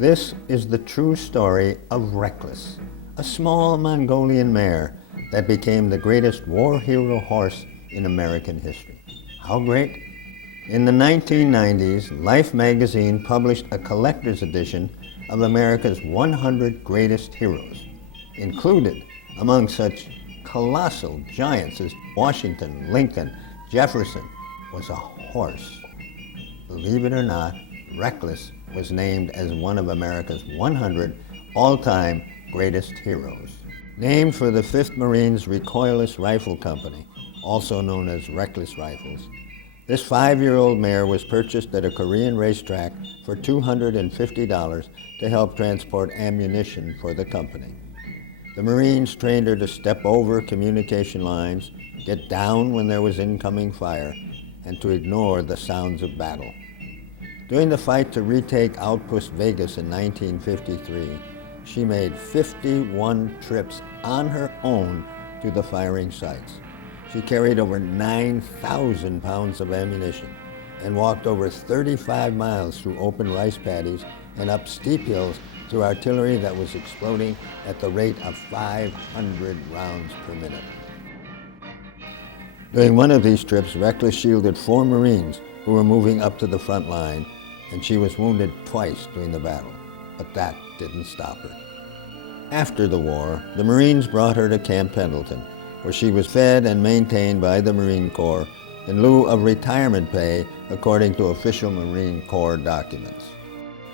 This is the true story of Reckless, a small Mongolian mare that became the greatest war hero horse in American history. How great? In the 1990s, Life magazine published a collector's edition of America's 100 greatest heroes. Included among such colossal giants as Washington, Lincoln, Jefferson was a horse. Believe it or not, Reckless was named as one of America's 100 all-time greatest heroes. Named for the 5th Marines Recoilless Rifle Company, also known as Reckless Rifles, this 5-year-old mare was purchased at a Korean racetrack for $250 to help transport ammunition for the company. The Marines trained her to step over communication lines, get down when there was incoming fire, and to ignore the sounds of battle. During the fight to retake Outpost Vegas in 1953, she made 51 trips on her own to the firing sites. She carried over 9,000 pounds of ammunition and walked over 35 miles through open rice paddies and up steep hills through artillery that was exploding at the rate of 500 rounds per minute. During one of these trips, Reckless shielded 4 Marines who were moving up to the front line, and she was wounded twice during the battle, but that didn't stop her. After the war, the Marines brought her to Camp Pendleton, where she was fed and maintained by the Marine Corps in lieu of retirement pay according to official Marine Corps documents.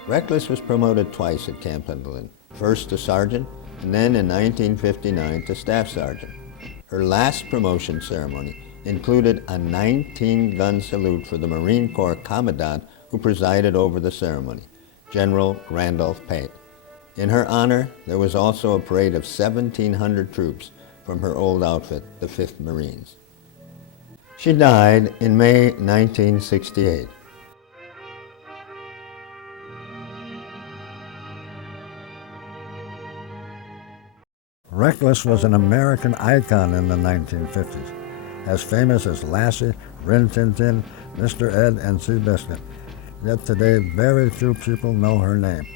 Reckless was promoted twice at Camp Pendleton, first to sergeant and then in 1959 to staff sergeant. Her last promotion ceremony included a 19-gun salute for the Marine Corps Commandant who presided over the ceremony, General Randolph Pate. In her honor, there was also a parade of 1,700 troops from her old outfit, the 5th Marines. She died in May 1968. Reckless was an American icon in the 1950s, as famous as Lassie, Rin Tin Tin, Mr. Ed, and Seabiscuit. Yet today, very few people know her name.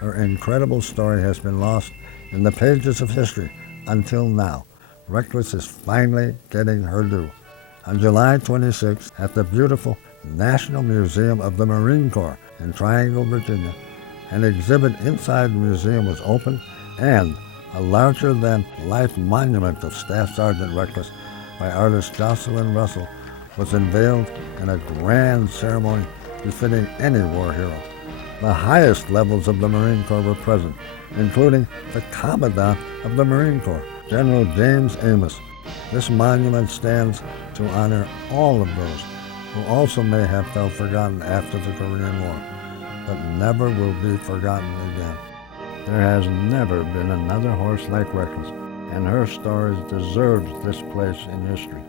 Her incredible story has been lost in the pages of history until now. Reckless is finally getting her due. On July 26th, at the beautiful National Museum of the Marine Corps in Triangle, Virginia, an exhibit inside the museum was opened, and a larger-than-life monument of Staff Sergeant Reckless by artist Jocelyn Russell was unveiled in a grand ceremony befitting any war hero. The highest levels of the Marine Corps were present, including the Commandant of the Marine Corps, General James Amos. This monument stands to honor all of those who also may have felt forgotten after the Korean War, but never will be forgotten again. There has never been another horse like Reckless, and her story deserves this place in history.